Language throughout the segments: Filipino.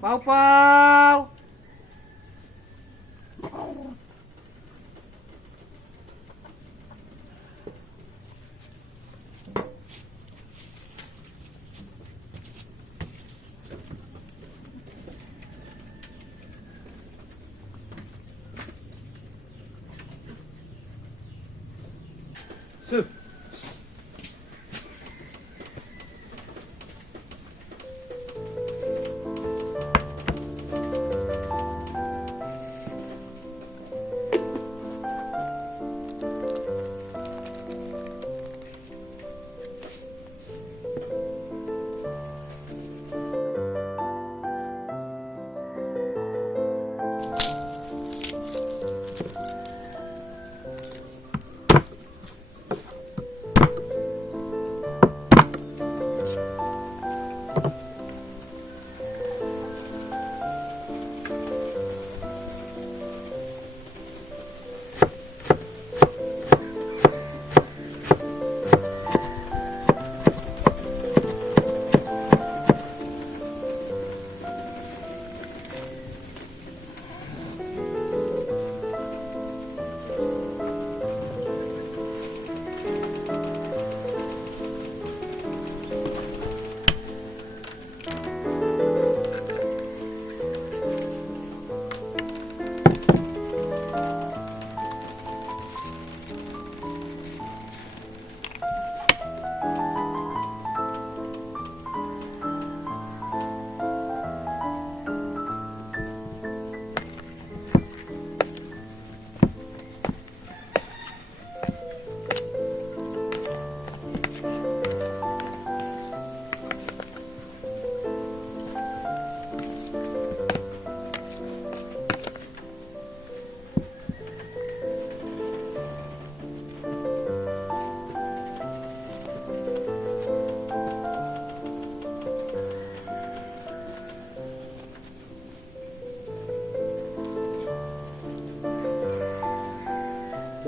Pau Pau. Su.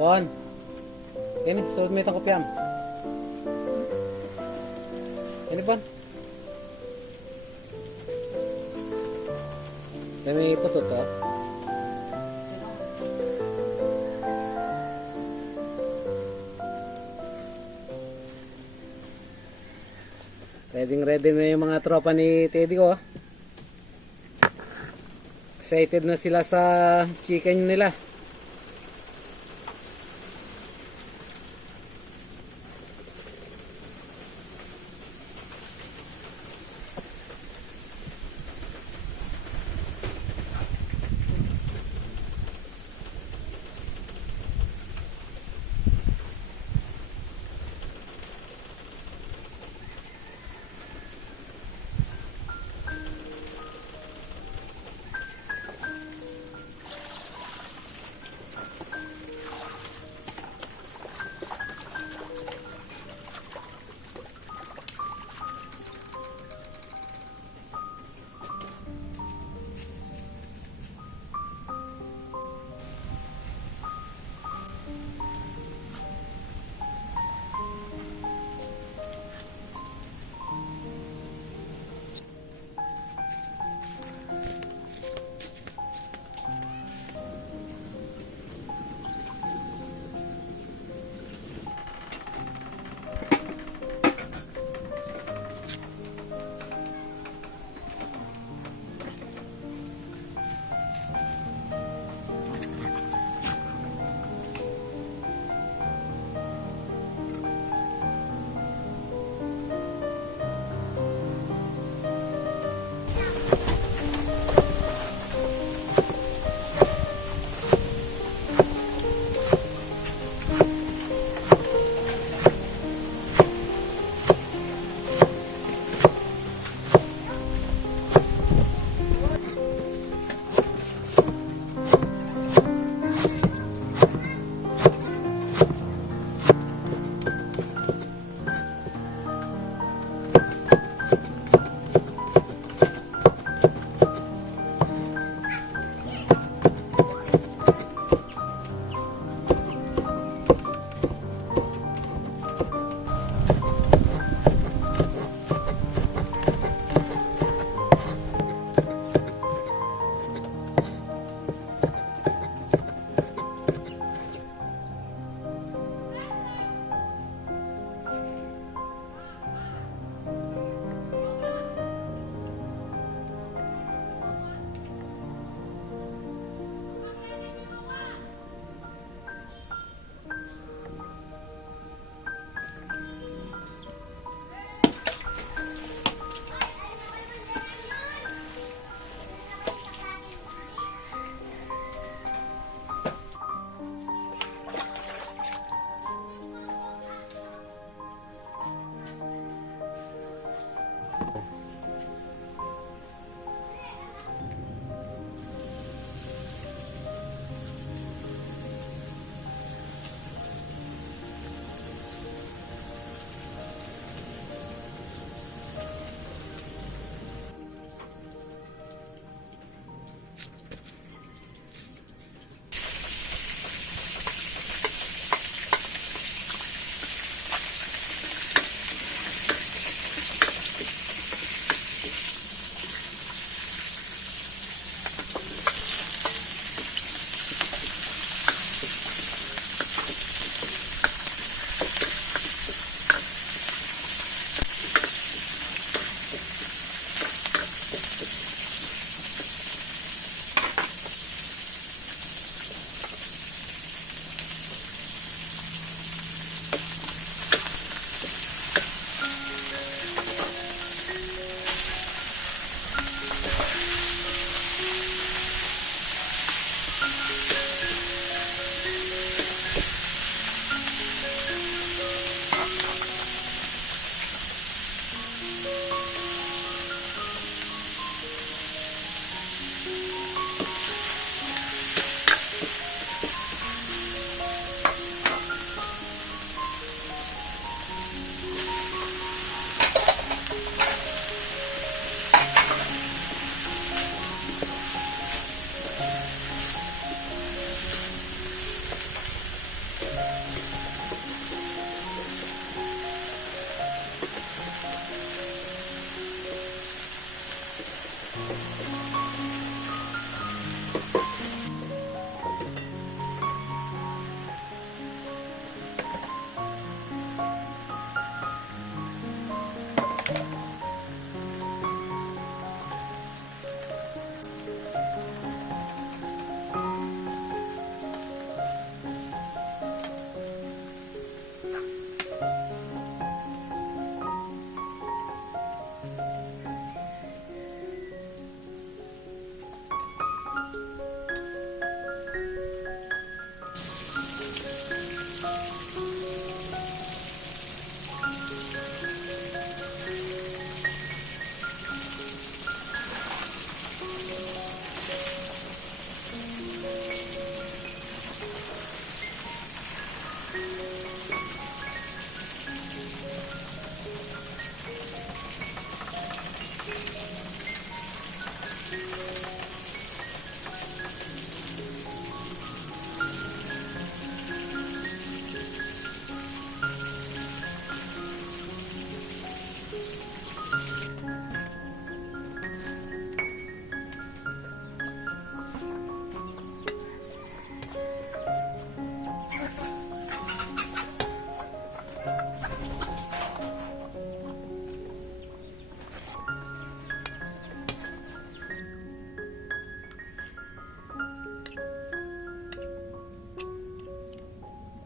Bon. Ini sulit mo itong kopyam. Ini Bon. Kami puto to. Ready na yung mga tropa ni Teddy ko. Excited na sila sa chicken nila.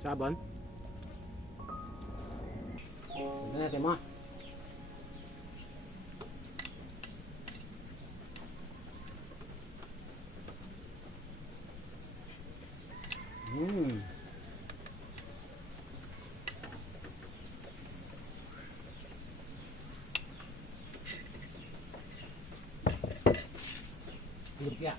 Sabon. Ito natin mo. Lumpia.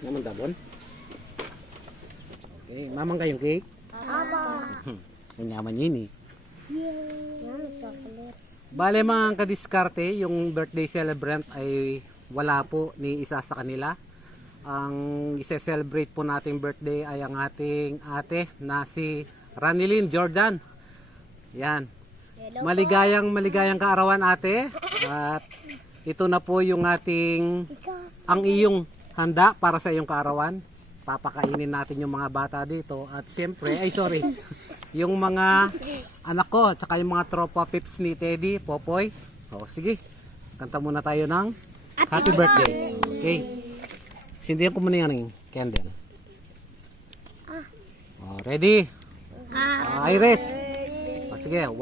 Naman dabon. Okay, mamang kayong cake. Aba. Kanyaman yun eh. Yummy chocolate. Bale mga kadiskarte, yung birthday celebrant ay wala po ni isa sa kanila. Ang ise-celebrate po nating birthday ay ang ating ate na si Ranilyn Jordan. Yan. Maligayang kaarawan ate. At ito na po yung ating ang iyong handa para sa iyong kaarawan. Papakainin natin yung mga bata dito at siyempre, yung mga anak ko at saka yung mga tropa pips ni Teddy, Popoy. O sige, kanta muna tayo ng happy birthday. Okay. Sindihan ko muna yung candle. O, ready? Iris. O, sige, 1,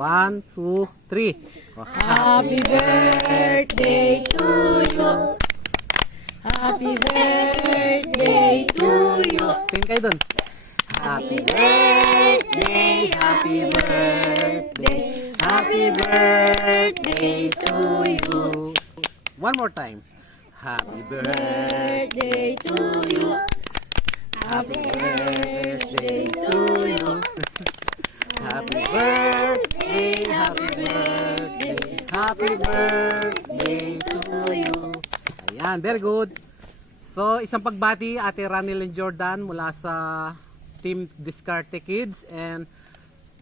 2, 3. O, Happy birthday to you. Happy birthday to you. tingin kayo dun. Happy birthday, happy birthday, happy birthday to you. One more time. Happy birthday Birthday to you. Happy birthday to you. Happy birthday, happy birthday, happy birthday to you. Ayan, very good. So, isang pagbati, Ate Ranilyn Jordan mula sa Team Discarte Kids and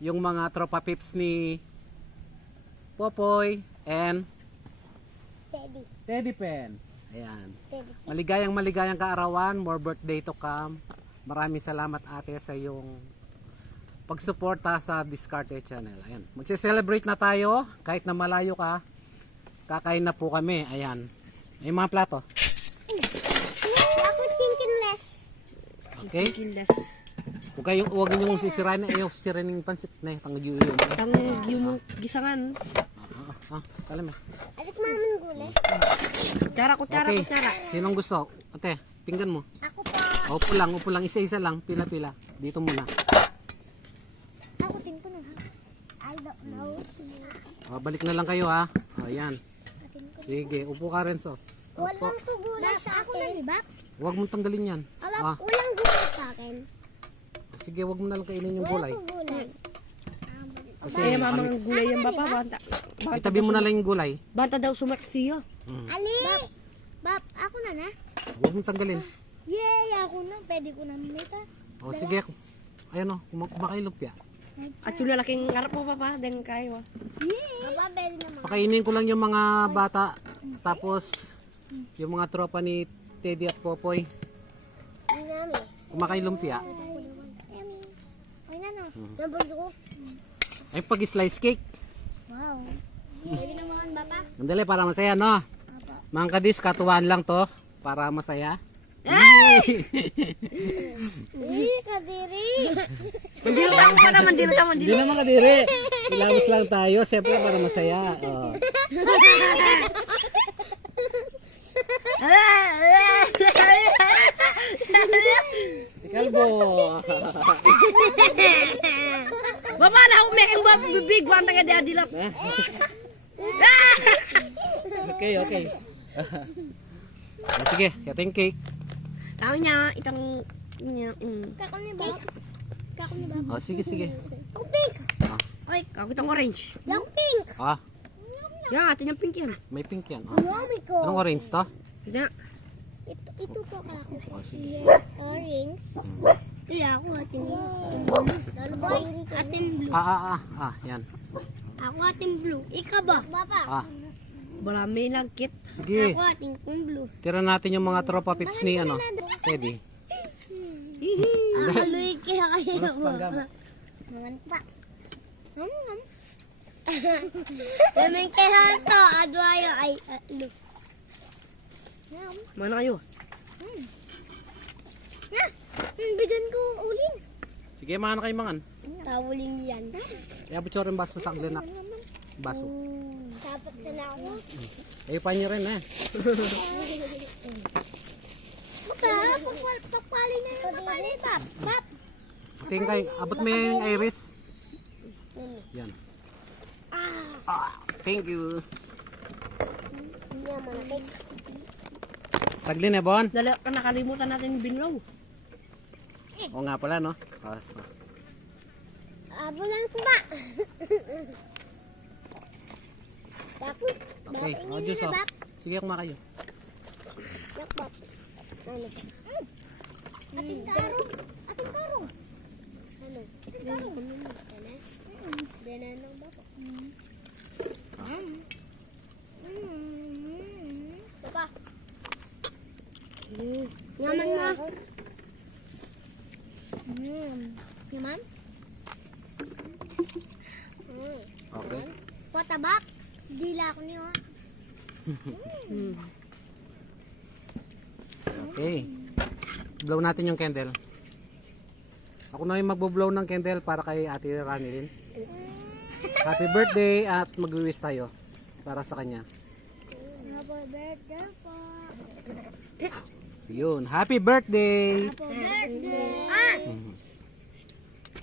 yung mga tropa pips ni Popoy and Teddy Pen. Ayan. Maligayang kaarawan, more birthday to come. Maraming salamat ate sa iyong pagsuporta sa Discarte Channel. Ayan. Magse-celebrate na tayo kahit na malayo ka. Kakain na po kami. Ayan. May mga plato. Ako chickenless. Okay? Kinless. Huwag niyong sisirain na iyo. Sisirain yung pansit na itang yun. Tang yung gisangan. Kalam eh. Alit mamin gulay. Kutsara. Okay. Sinong gusto? Ate, pinggan mo. Ako pa. Upo lang. Isa-isa lang. Pila-pila. Dito muna. Ako din ko na ha. I don't know. Balik na lang kayo ha. Ayan. Sige, upo ka rin so. Walang to gulay sa akin. Ako na libak. Huwag mong tanggalin yan. Walang gulay sa akin. Sige, huwag mo na lang kainin yung gulay. Walang gulay. Kasi Kaya mamang gulay yung bapa. itabi mo na lang yung gulay. Banta daw sumaksiyo. Ali! Bap, ako na na. Huwag mong tanggalin. Yay! Ako na. Pwede ko na mamita. O sige, ayan o, kumakain lumpia. At yung lalaking harap mo papa. Den kayo. Yay! Baba, pwede naman. Pakainin ko lang yung mga bata. Tapos, yung mga tropa ni Teddy at Popoy. Ang yummy. Kumakain lumpia. Yummy. Ay na no. Nabuldo ko. Ay, pag-slice cake. Wow. Pwede naman bapa. Mandali, para masaya, no? Mga kadis, katuwaan lang to. Para masaya. Kadiri. Mandilo ka naman. Hindi naman kadiri. Ilamos lang tayo. Siyempre, para masaya. Oh. Sige, Kalbo. Bapak na umiking big one taga di adilap. Okay. Sige, yating cake. Tahu niya itang niya. Kako ni Bab. Kako ni Bab. Oh, sige. Ang pink. Oy, ako itang orange. Yung pink. Ah, Yan, atin yung pink yan. may pink yan. Oh. Yummy ko. Anong orange to? Hindi. Ito po kako. Oh, sige. Orange. Kaya ako atin boy, atin blue. Yan. Ako atin blue. Ikaw ba? Baba. Ah, Balami lang kit. sige. Ako atin blue. Tira natin yung mga tropa pips ni ano. Teddy. Hihi. Akaloy kaya kayo. Mas panggama. Mangan pa. Naman kaya ito. Adwayo ay alo. Mana kayo? Bigan ko uling. Sige, mangan na kayo mangan. Tawuling yan. Iabot siya rin baso sa aglinak. Baso. Dapat na lang ako. Eh, pa niyo rin eh. Baka, pagpali na yung kapali, Bab. Bab. Tingin kay, abot mo yung iris. Yan. Thank you. Hindi naman nakik. Taglin eh, Bon. Dala ka nakalimutan natin yung binlaw. Oo nga pala, no? Abo lang po ba? Bakit? Okay, oh, Diyos, oh. Sige, kuma kayo. Bab. Ano? Ating karo. Ating karo. Ano? Ating karo. Kana? Denanong ba po? Papa. Nyaman mo. Nyaman? Okay. Potabak. Dila ko niyo. Okay. Blow natin yung candle. Ako na yung magbo-blow ng candle para kay Ate Rani din. Happy birthday at mag-wish tayo para sa kanya. Happy birthday po. Yun. Happy birthday! Happy birthday.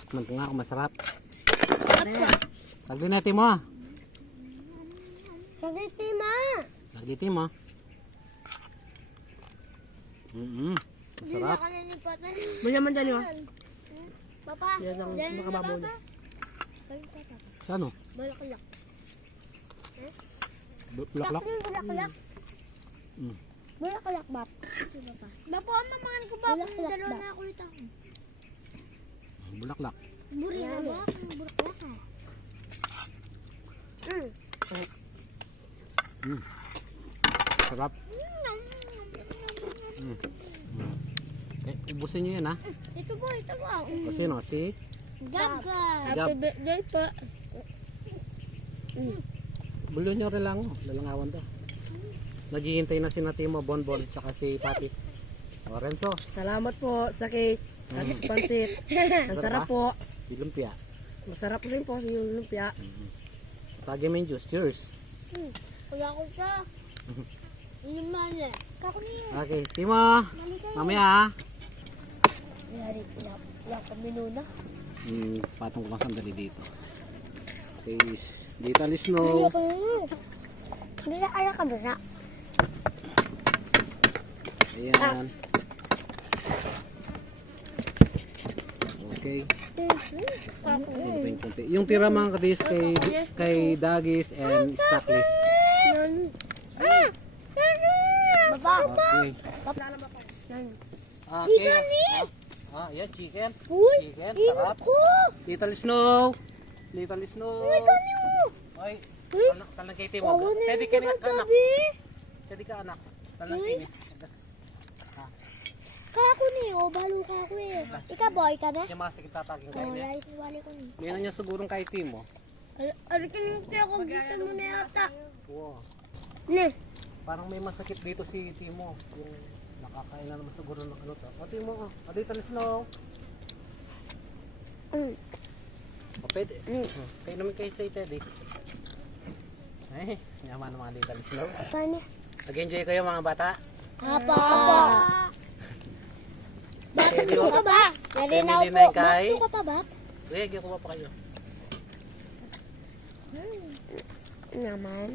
Tikman ko nga kung masarap. Taglin natin mo. Spaghetti ma. Taglitin mo. Dila Masarap. ka na ni Papa. Manyaman dali wa. Papa. Yan ang makababaw na. Sano? Bulaklak. Bulaklak? Bulaklak. Bulaklak, Bap. Bapo, ano mangan ko ba? Dalawa na ako ito. Bulaklak. Buri na ba? Bulaklak ha. Sarap. Okay, ubusin nyo yan ha. Ito po. O sino? Si? Gab. Gab. birthday po. Bulo nyo rin lang. Lalangawan to. Naghihintay na si Natimo, Bonbon, tsaka si Papi. O Renzo, Salamat po sa cake. At pansit. Ang sarap po. di lumpia. Masarap rin po yung lumpia. Tagi mo yung juice. Cheers. Wala ko sa. Yung mali. Kako niyo. Okay, Timo. Mamaya ha. Wala kami nuna. Patong ko sandali dito. Okay, dito ang snow. Hindi na kaya ka ba? Ayan. Okay. Konti. Yung tira mga kadis kay Dagis and Stackley. Baba. Okay. Okay. Yeah, chicken. Uy, Chicken, ingat sarap. ko. Little Snow. Little Snow. Ay, talang kay Timo. Teddy ka anak. Teddy ka anak. Talang kay Kako niyo, balo ka ko eh. Ika boy ka na? Yung mga sakit tataging kayo niya. Alright, wali ko ni. Meron niya sigurong kay Timo. Arikin mo kaya kung gusto mo na yata. Wow. Ne. Parang may masakit dito si Timo. Yung nakakain na naman siguro ng ano to. O Timo, Little Snow. O pwede. Kayo naman kayo sa Teddy. Ay, yaman ng mga Little Snow. Paano? Nag-enjoy kayo mga bata. Apa. Okay. Ready Gusto ho? ka ba? Ready na Emily po. na yung kay? Gusto ka pa ba? Kuya, kuha pa kayo. Naman.